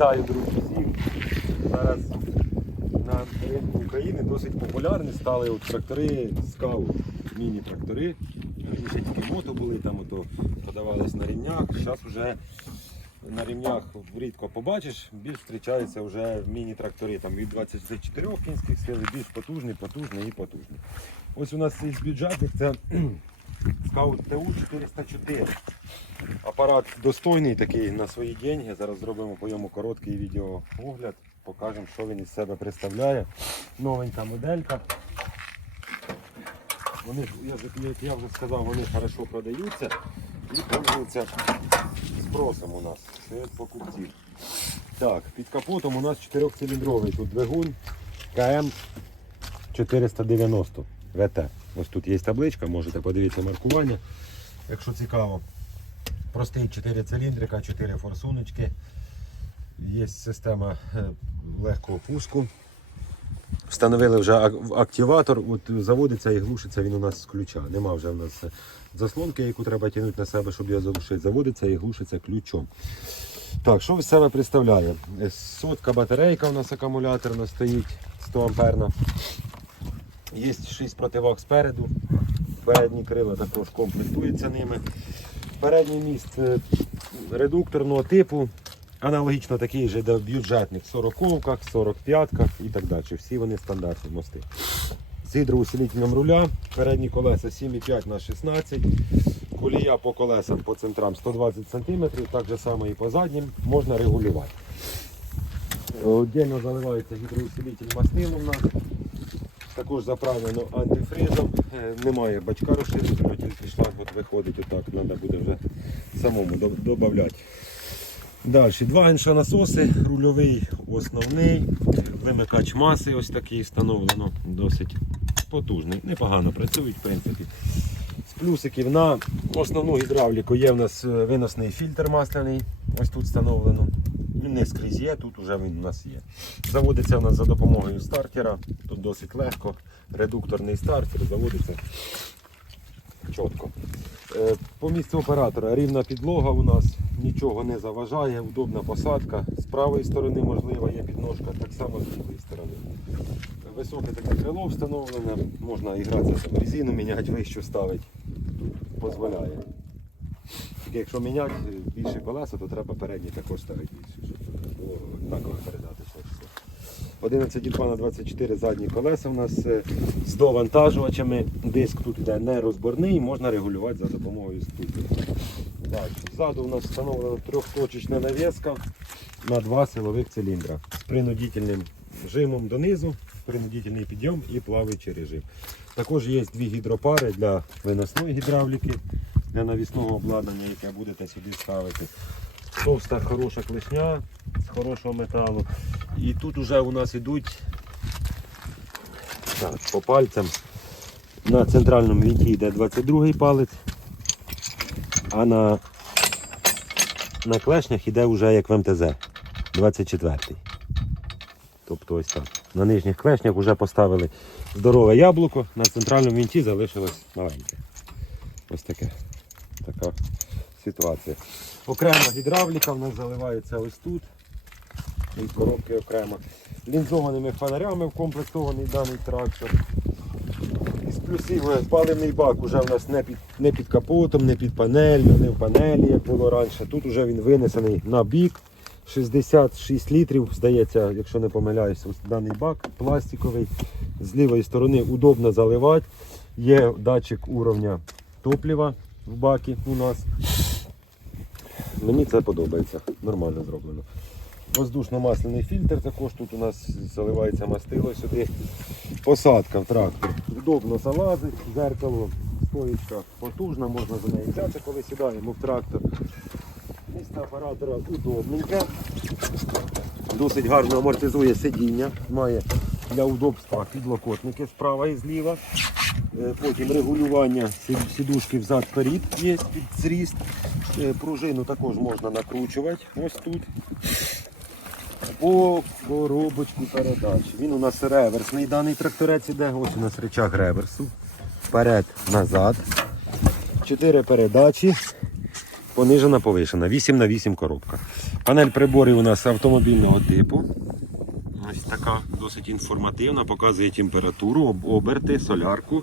Вітаю, друзі, всіх. Зараз на ринку України досить популярні стали от трактори скаут, міні-трактори. Раніше тільки мото були, там ото подавались на рівнях. Зараз вже на рівнях рідко побачиш, більш зустрічаються вже міні-трактори там від 24 кінських сил, більш потужний, потужний і потужний. Ось у нас із бюджетних це скаут ТУ 404. Апарат достойний такий на свої деньги. Зараз зробимо по ньому короткий відеоогляд, покажемо, що він із себе представляє. Новенька моделька. Вони, як я вже сказав, вони хорошо продаються і пользуються спросом у нас серед покупців. Так, під капотом у нас 4-циліндровий тут двигун КМ 490 ВТ. Ось тут є табличка, можете подивитися маркування, якщо цікаво. Простий 4 циліндрика, 4 форсуночки. Є система е, легкого пуску. Встановили вже активатор, от заводиться і глушиться він у нас з ключа. Нема вже в нас е, заслонки, яку треба тягнути на себе, щоб його заглушити. Заводиться і глушиться ключом. Так, що з себе представляє? Е, Сотка батарейка у нас акумуляторна стоїть 100 амперна. Є 6 противаг спереду. Передні крила також комплектуються ними. Передній міст е, редукторного типу. Аналогічно такий же до бюджетних 40-ках, 45-ках і так далі. Всі вони стандартні мости. З гідроусилителем руля, передні колеса 7,5 на 16 колія по колесам по центрам 120 см, так же само і по заднім можна регулювати. Отдельно заливається гідроусилитель мастилом у. Також заправлено антифризом. Е, Немає бачка розширителя, тільки шланг виходить отак, треба буде вже самому додати. Далі, два іншонасоси, рульовий основний, вимикач маси ось такий встановлено, досить потужний. Непогано працюють, в принципі. З плюсиків на основну гідравліку є в нас е, виносний фільтр масляний, ось тут встановлено. Не скрізь є, тут вже він у нас є. Заводиться у нас за допомогою стартера, тут досить легко. Редукторний стартер заводиться чітко. Е, По місцю оператора рівна підлога у нас, нічого не заважає, удобна посадка. З правої сторони можлива є підножка, так само з лівої сторони. Високе таке крило встановлене, можна і гратися там резину міняти, вищу ставити. Дозволяє. Тільки якщо міняти більше колеса, то треба передні також ставити більше, щоб було однаково передати швидше. 11,2 на 24 задні колеса у нас е, з довантажувачами. Диск тут йде не розборний, можна регулювати за допомогою ступів. Ззаду у нас встановлена трьохточечна навіска на два силових циліндра з принудительним жимом донизу, принудительний підйом і плаваючий режим. Також є дві гідропари для виносної гідравліки, для навісного обладнання, яке будете сюди ставити. Товста хороша клешня з хорошого металу. І тут вже у нас йдуть так, по пальцям. На центральному вінті йде 22 палець, а на, на клешнях йде вже як в МТЗ 24. Тобто ось так. На нижніх клешнях вже поставили здорове яблуко, на центральному вінті залишилось маленьке. Ось таке. Така ситуація. Окрема гідравліка в нас заливається ось тут. Від коробки окремо. Лінзованими фонарями вкомплектований даний трактор. Із плюсів е, паливний бак уже в нас не під, не під капотом, не під панелью, не в панелі, як було раніше. Тут вже він винесений на бік. 66 літрів, здається, якщо не помиляюся, ось даний бак пластиковий. З лівої сторони удобно заливати. Є датчик уровня топлива в бакі у нас. Мені це подобається, нормально зроблено. Воздушно-масляний фільтр також тут у нас заливається мастило сюди. Посадка в трактор. Удобно залазить, зеркало, стоїчка потужна, можна за неї взяти, коли сідаємо в трактор. Місце оператора удобненьке. Досить гарно амортизує сидіння, має для удобства підлокотники справа і зліва. Е, Потім регулювання сідушки взад-перед є під зріст. Е, Пружину також можна накручувати ось тут. По коробочку передач. Він у нас реверсний даний тракторець іде. Ось у нас рычаг реверсу. Вперед, назад. Чотири передачі. Понижена, повишена. 8 на 8 коробка. Панель приборів у нас автомобільного типу. Ось така досить інформативна, показує температуру, оберти, солярку.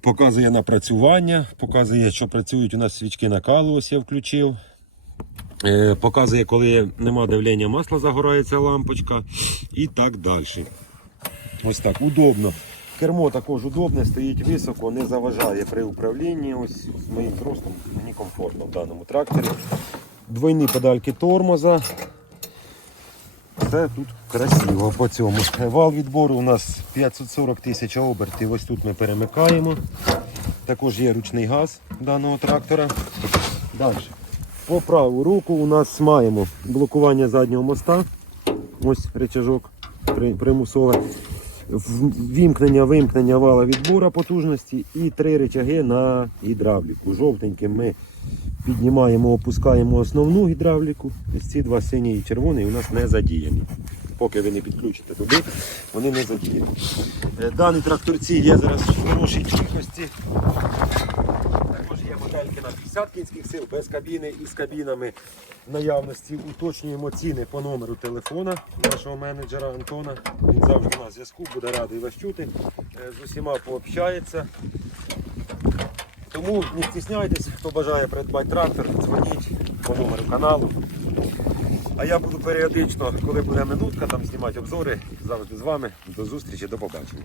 Показує напрацювання, показує, що працюють у нас свічки накалу, ось я включив. Е, Показує, коли нема давлення масла, загорається лампочка і так далі. Ось так, удобно. Кермо також удобне, стоїть високо, не заважає при управлінні. Ось моїм зростом мені комфортно в даному тракторі. Двойні педальки тормоза. Все тут красиво по цьому. Вал відбору у нас 540 тисяч обертів. Ось тут ми перемикаємо. Також є ручний газ даного трактора. Далі. По праву руку у нас маємо блокування заднього моста. Ось речажок при- примусове. Вімкнення, вимкнення вала відбора потужності і три речаги на гідравліку. Жовтеньким ми піднімаємо, опускаємо основну гідравліку. Ці два синій і червоний у нас не задіяні. Поки ви не підключите туди, вони не задіяні. Е, Дані тракторці є зараз в хорошій кількості. Також є модельки на 50 кінських сил без кабіни і з кабінами наявності. Уточнюємо ціни по номеру телефона нашого менеджера Антона. Він завжди на зв'язку, буде радий вас чути. Е, З усіма пообщається. Тому не стісняйтесь, хто бажає придбати трактор, дзвоніть по номеру каналу. А я буду періодично, коли буде минутка, там знімати обзори завжди з вами. До зустрічі, до побачення.